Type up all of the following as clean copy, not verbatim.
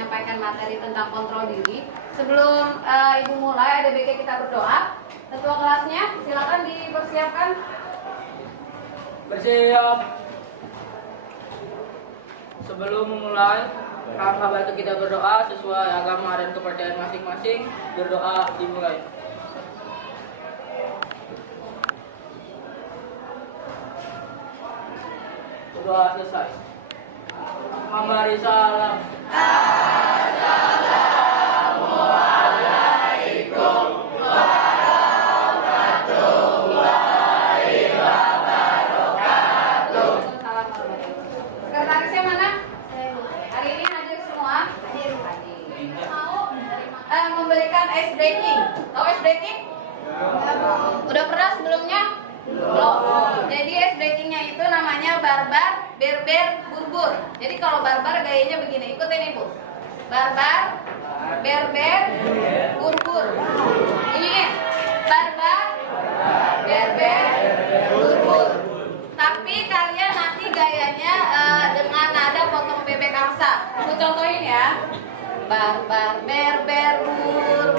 menyampaikan materi tentang kontrol diri. Sebelum Ibu mulai, ada baiknya kita berdoa. Ketua kelasnya, silakan dipersiapkan. Bersiap. Sebelum memulai, alangkah baiknya kita berdoa sesuai agama dan kepercayaan masing-masing. Berdoa dimulai. Berdoa selesai. Mari salam. Assalamualaikum warahmatullahi wabarakatuh. Sekretarisnya mana? Hari ini hadir semua? Hadir. Mau memberikan ice breaking. Tahu ice breaking? Udah pernah sebelumnya? Belum. Jadi ice breakingnya itu namanya barbar, berber, burbur. Jadi kalau barbar gayanya begini, ikutin Ibu. Barbar, berber, burbur. Ini barbar, berber, burbur. Tapi kalian nanti gayanya dengan nada potong bebek angsa. Aku contohin ya. Barbar, berber, burbur.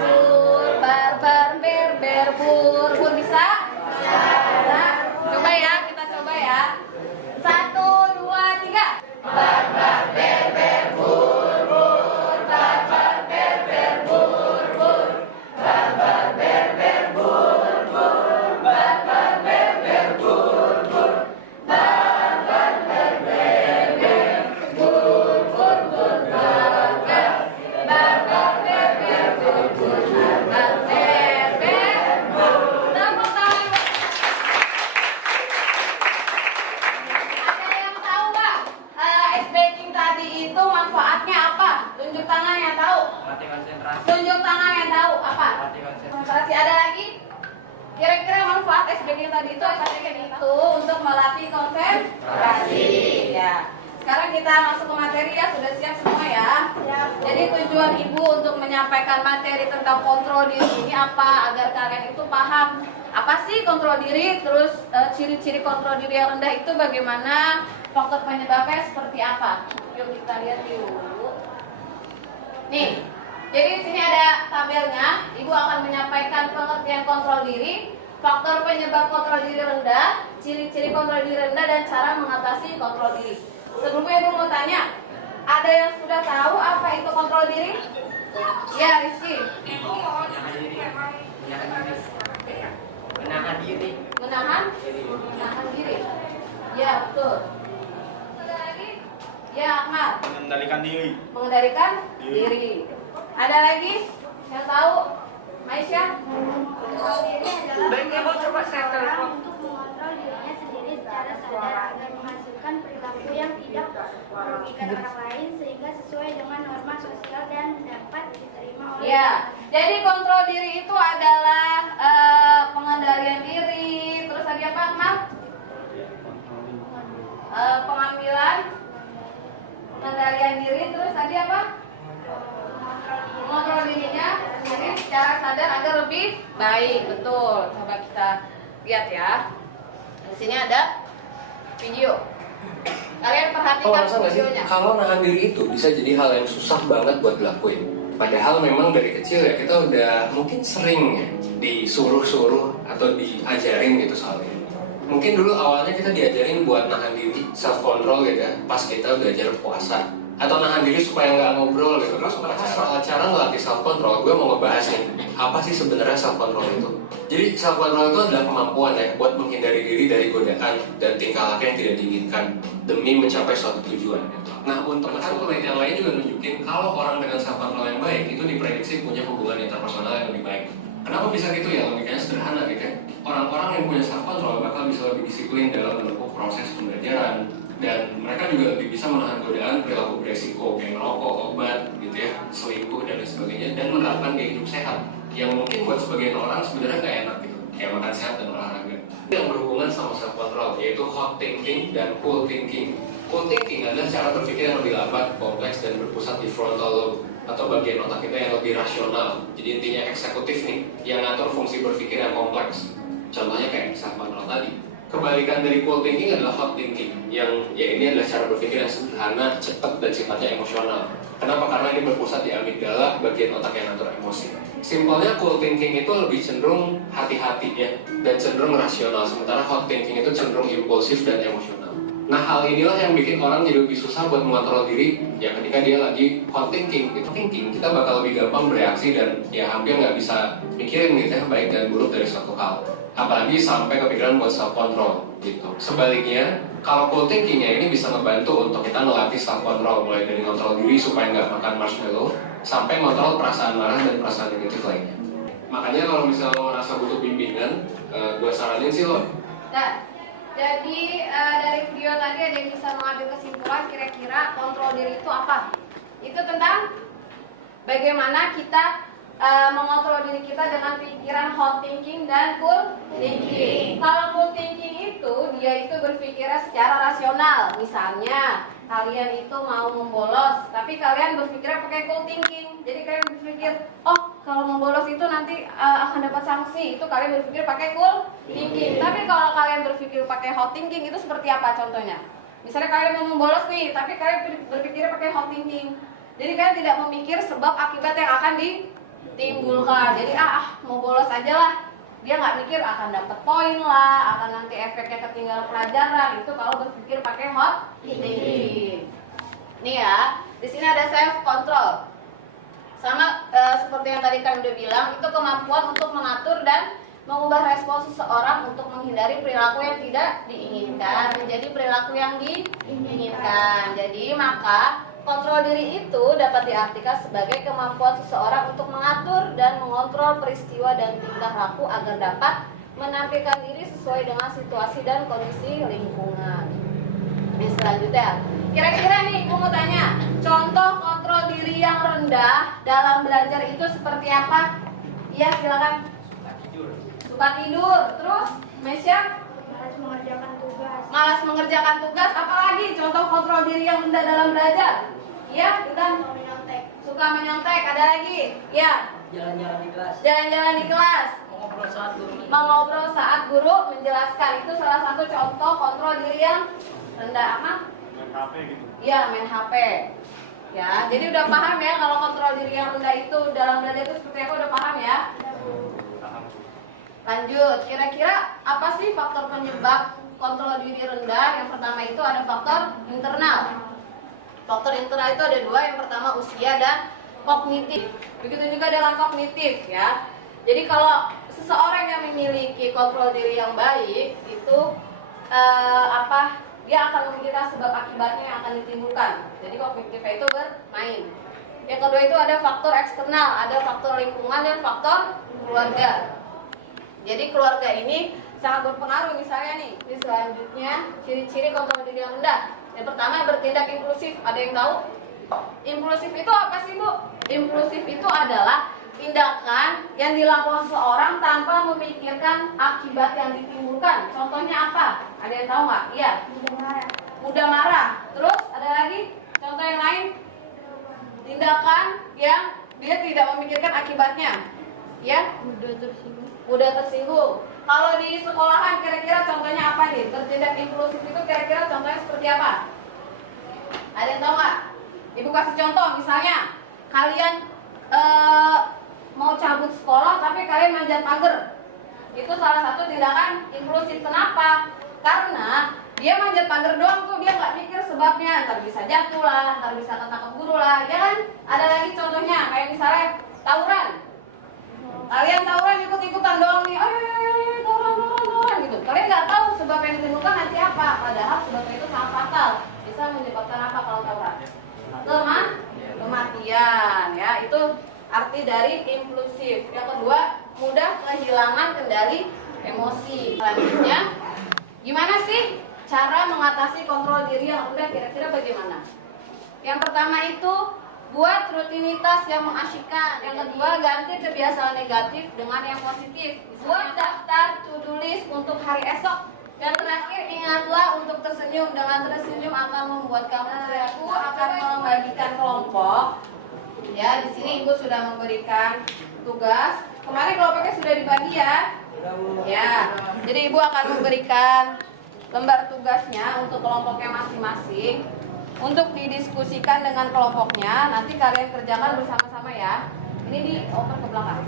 Barbar, berber, burbur. Bisa? Bisa. Coba ya, kita coba ya. 1, 2, 3. Barbar, berber, burbur. Barbar, berber, burbur. Barbar, berber, burbur. Barbar, berber, burbur. Barbar, berber, burbur, barbar. Barbar, berber, burbur. Barbar, berber, burbur. Tepuk tangan. Ada yang tahu nggak ice breaking tadi itu manfaatnya apa? Tunjuk tangan yang tahu. Mati konsentrasi. Tunjuk tangan yang tahu apa? Mati konsentrasi. Konsentrasi. Ada lagi? Kira-kira manfaat ice breaking tadi itu apa itu untuk melatih konsentrasi. Ya. Sekarang kita masuk ke materi ya, sudah siap semua ya? Siap. Jadi tujuan Ibu untuk menyampaikan materi tentang kontrol diri ini apa? Agar kalian itu paham apa sih kontrol diri, terus ciri-ciri kontrol diri yang rendah itu bagaimana, faktor penyebabnya seperti apa. Yuk kita lihat dulu. Nih, jadi di sini ada tabelnya. Ibu akan menyampaikan pengertian kontrol diri, faktor penyebab kontrol diri rendah, ciri-ciri kontrol diri rendah, dan cara mengatasi kontrol diri. Sebelumnya Ibu mau tanya, ada yang sudah tahu apa itu kontrol diri? Ya, Rizky. Menahan diri. Menahan diri. Ya, betul. Ada lagi? Ya, Ahmad. Mengendalikan diri. Mengendalikan diri. Ada lagi yang tahu? Maisha? Kontrol diri adalah Ibu coba saya telepon. untuk mengontrol dirinya sendiri secara sadar agar menghasilkan perilaku yang tidak merugikan orang lain sehingga sesuai dengan norma sosial dan dapat diterima oleh Ya. Jadi kontrol diri itu adalah pengendalian diri. Terus lagi apa, Ahmad? Pengambilan, pengendalian diri. Terus tadi apa? Mengontrol dirinya sendiri secara sadar agar lebih baik. Betul. Coba kita lihat ya. Di sini ada video. Kalian perhatikan Rasa nggak sih videonya. kalau nahan diri itu bisa jadi hal yang susah banget buat dilakuin. Padahal memang dari kecil ya kita udah mungkin sering ya disuruh-suruh atau diajarin gitu soalnya. Mungkin dulu awalnya kita diajarin buat nahan diri, self control gitu ya, pas kita belajar puasa. Atau nahan diri supaya nggak ngobrol gitu. Terus soal cara ngelatih self control, gue mau ngebahas nih, apa sih sebenarnya self control itu? Jadi self control itu adalah kemampuan ya buat menghindari diri dari godaan dan tingkah laku yang tidak diinginkan demi mencapai suatu tujuan. Nah, untuk penelitian yang lain juga nunjukin kalau orang dengan self control yang baik itu diprediksi punya hubungan interpersonal yang lebih baik. Kenapa bisa gitu ya? Logikanya sederhana gitu ya. Orang-orang yang punya self control bakal bisa lebih disiplin dalam menempuh proses pembelajaran, dan mereka juga lebih bisa menahan godaan perilaku beresiko kayak merokok, obat, gitu ya, selingkuh dan lain sebagainya, dan menerapkan gaya hidup sehat yang mungkin buat sebagian orang sebenarnya nggak enak gitu, kayak makan sehat dan olahraga. Yang berhubungan sama self control yaitu hot thinking dan cool thinking. Cool thinking adalah cara berpikir yang lebih lambat, kompleks, dan berpusat di frontal lobe atau bagian otak kita yang lebih rasional. Jadi intinya eksekutif nih, yang ngatur fungsi berpikir yang kompleks. Contohnya kayak self control tadi. Kebalikan dari cool thinking adalah hot thinking, yang ya ini adalah cara berpikir yang sederhana, cepat, dan sifatnya emosional. Kenapa? Karena ini berpusat di amigdala, bagian otak yang ngatur emosi. Simpelnya cool thinking itu lebih cenderung hati-hati ya, dan cenderung rasional, sementara hot thinking itu cenderung impulsif dan emosional. Nah, hal inilah yang bikin orang jadi lebih susah buat mengontrol diri ya ketika dia lagi hot thinking. Itu thinking, kita bakal lebih gampang bereaksi dan ya hampir nggak bisa mikirin gitu ya, baik dan buruk dari suatu hal. Apalagi sampai kepikiran buat self control gitu. Sebaliknya, kalau cool thinkingnya ini bisa ngebantu untuk kita ngelatih self control, mulai dari kontrol diri supaya nggak makan marshmallow, sampai ngontrol perasaan marah dan perasaan negatif lainnya. Makanya kalau misalnya lo ngerasa butuh bimbingan, gue saranin sih lo. Nah, jadi dari video tadi ada yang bisa mengambil kesimpulan kira-kira kontrol diri itu apa? Itu tentang bagaimana kita mengontrol diri kita dengan pikiran hot thinking dan cool thinking. Kalau cool thinking itu dia itu berpikir secara rasional. Misalnya kalian itu mau membolos, tapi kalian berpikir pakai cool thinking. Jadi kalian berpikir, oh kalau membolos itu nanti akan dapat sanksi. Itu kalian berpikir pakai cool thinking. Tapi kalau kalian berpikir pakai hot thinking itu seperti apa contohnya? Misalnya kalian mau membolos nih, tapi kalian berpikir pakai hot thinking. Jadi kalian tidak memikir sebab akibat yang akan ditimbulkan. Jadi mau bolos aja lah. Dia nggak mikir akan dapat poin lah, akan nanti efeknya ketinggalan pelajaran. Itu kalau berpikir pakai hot thinking. Nih ya, di sini ada self control. Sama seperti yang tadi kami udah bilang, itu kemampuan untuk mengatur dan mengubah respon seseorang untuk menghindari perilaku yang tidak diinginkan menjadi perilaku yang diinginkan. Jadi maka kontrol diri itu dapat diartikan sebagai kemampuan seseorang untuk mengatur dan mengontrol peristiwa dan tingkah laku agar dapat menampilkan diri sesuai dengan situasi dan kondisi lingkungan. Ini selanjutnya, kira-kira nih aku mau tanya, contoh kontrol diri yang rendah dalam belajar itu seperti apa? Iya, silakan. Suka tidur. Terus, Mesya? Malas mengerjakan tugas. Malas mengerjakan tugas. Apalagi contoh kontrol diri yang rendah dalam belajar? Iya, kita suka menyontek. Ada lagi? Iya. Jalan-jalan di kelas. Jalan-jalan di kelas. Mengobrol saat guru. Mengobrol saat guru menjelaskan. Itu salah satu contoh kontrol diri yang rendah. Apa? Main HP gitu. Iya, main HP. Ya, jadi udah paham ya kalau kontrol diri yang rendah itu dalam belajar itu seperti apa, udah paham ya? Lanjut, kira-kira apa sih faktor penyebab kontrol diri rendah? Yang pertama itu ada faktor internal. Faktor internal itu ada dua, yang pertama usia dan kognitif. Begitu juga dalam kognitif ya. Jadi kalau seseorang yang memiliki kontrol diri yang baik itu dia akan memikirkan sebab akibatnya yang akan ditimbulkan. Jadi kognitifnya itu bermain. Yang kedua itu ada faktor eksternal, ada faktor lingkungan dan faktor keluarga. Jadi keluarga ini sangat berpengaruh. Misalnya nih, di selanjutnya ciri-ciri kontrol diri yang rendah. Yang pertama bertindak impulsif. Ada yang tahu? Impulsif itu apa sih, Bu? Impulsif itu adalah tindakan yang dilakukan seseorang tanpa memikirkan akibat yang ditimbulkan. Contohnya apa? Ada yang tahu nggak? Iya. Mudah marah. Mudah marah. Terus ada lagi? Contoh yang lain? Tindakan yang dia tidak memikirkan akibatnya. Ya? Mudah tersinggung. Kalau di sekolahan kira-kira contohnya apa nih? Bertindak impulsif itu kira-kira contohnya seperti apa? Ada yang tahu nggak? Ibu kasih contoh, misalnya kalian mau cabut sekolah tapi kalian manjat pagar. Itu salah satu tindakan impulsif. Kenapa? Karena dia manjat pagar doang tuh, dia nggak mikir sebabnya, ntar bisa jatuh lah, ntar bisa ketangkep guru lah, ya kan? Ada lagi contohnya, kayak misalnya tawuran. Kalian tawuran ikut-ikutan doang nih, tawuran gitu. Kalian nggak tahu sebab yang ditimbulkan nanti apa, padahal sebabnya itu sangat fatal. Bisa menyebabkan apa kalau tawuran? Kematian, ya. Itu arti dari impulsif. Yang kedua, mudah kehilangan kendali emosi. Selanjutnya, gimana sih cara mengatasi kontrol diri yang rendah? Kira-kira bagaimana? Yang pertama itu buat rutinitas yang mengasyikkan. Yang kedua, ganti kebiasaan negatif dengan yang positif. Buat daftar to-do list untuk hari esok. Dan terakhir, ingatlah untuk tersenyum. Dengan tersenyum akan membuat kamu ceria. Aku akan membagikan kelompok. Ya, di sini Ibu sudah memberikan tugas. Kemarin kelompoknya sudah dibagi ya. Ya. Jadi Ibu akan memberikan lembar tugasnya untuk kelompoknya masing-masing. untuk didiskusikan dengan kelompoknya. Nanti kalian kerjakan bersama-sama ya. Ini dioper ke belakang.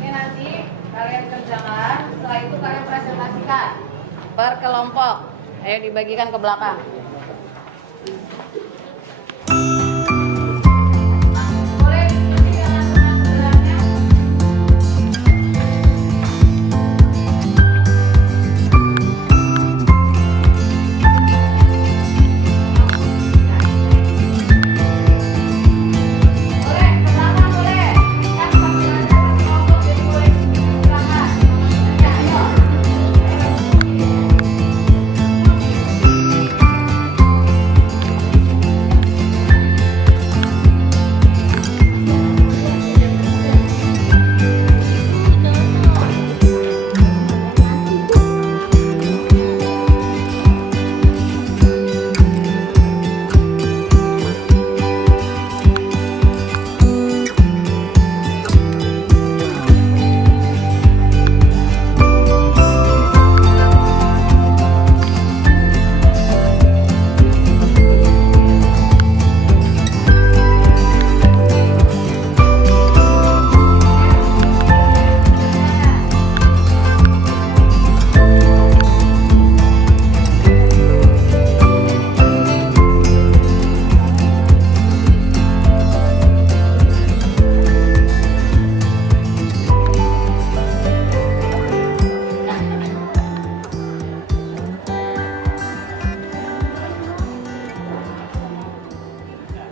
Ini nanti kalian kerjakan, setelah itu kalian presentasikan per kelompok. Ayo dibagikan ke belakang. Boleh diskusi dengan teman-temannya. Boleh, ke belakang boleh. Kan sambil ada satu kelompok jadi boleh diskusi ke belakang. Ya, ayo.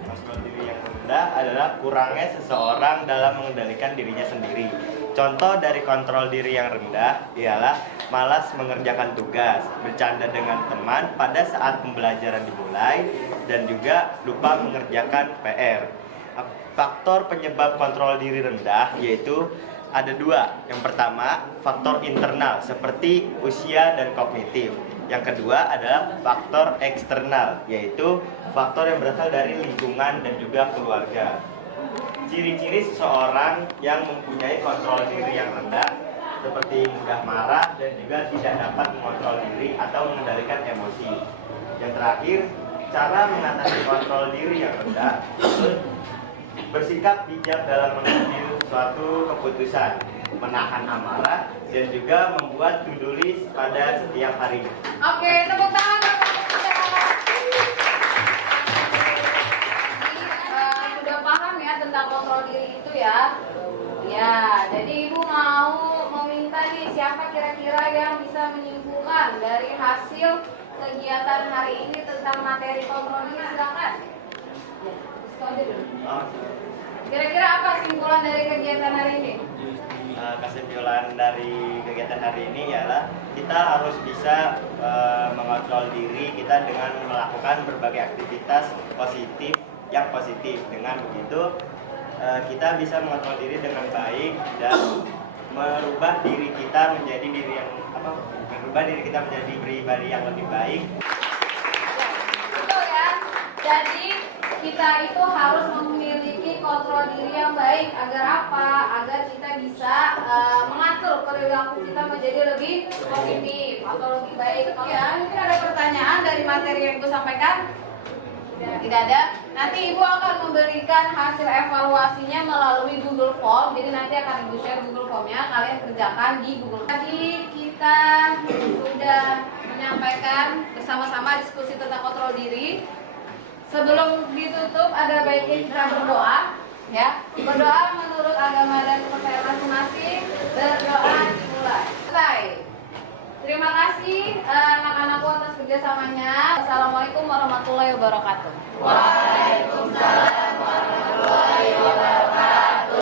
Kontrol diri yang rendah adalah kurangnya seseorang dalam mengendalikan dirinya sendiri. Contoh dari kontrol diri yang rendah ialah malas mengerjakan tugas, bercanda dengan teman pada saat pembelajaran dimulai, dan juga lupa mengerjakan PR. Faktor penyebab kontrol diri rendah yaitu ada dua. Yang pertama, faktor internal seperti usia dan kognitif. Yang kedua adalah faktor eksternal, yaitu faktor yang berasal dari lingkungan dan juga keluarga. Ciri-ciri seseorang yang mempunyai kontrol diri yang rendah seperti mudah marah dan juga tidak dapat mengontrol diri atau mengendalikan emosi. Yang terakhir, cara mengatasi kontrol diri yang rendah yaitu bersikap bijak dalam mengambil suatu keputusan, menahan amarah, dan juga membuat to-do list pada setiap harinya. Oke, tepuk tangan. Sudah paham ya tentang kontrol diri itu ya? Ya, jadi Ibu mau meminta nih siapa kira-kira yang bisa menyimpulkan dari hasil kegiatan hari ini tentang materi kontrol diri, silakan. Kira-kira apa kesimpulan dari kegiatan hari ini? Kesimpulan dari kegiatan hari ini ialah kita harus bisa mengontrol diri kita dengan melakukan berbagai aktivitas positif yang positif. Dengan begitu kita bisa mengontrol diri dengan baik dan merubah diri kita menjadi pribadi yang lebih baik. Betul ya. Jadi kita itu harus memiliki kontrol diri yang baik agar apa? Agar kita bisa mengatur perilaku kita menjadi lebih positif atau lebih baik. Ya, mungkin ada pertanyaan dari materi yang Ibu sampaikan? Tidak ada. Nanti Ibu akan memberikan hasil evaluasinya melalui Google Form. Jadi nanti akan Ibu share Google Formnya. Kalian kerjakan di Google Form. Tadi kita sudah menyampaikan bersama-sama diskusi tentang kontrol diri. Sebelum ditutup ada baiknya kita berdoa, ya. Berdoa menurut agama dan kepercayaan masing-masing. Berdoa dimulai. Selesai. Terima kasih anak-anakku atas kerjasamanya. Assalamualaikum warahmatullahi wabarakatuh.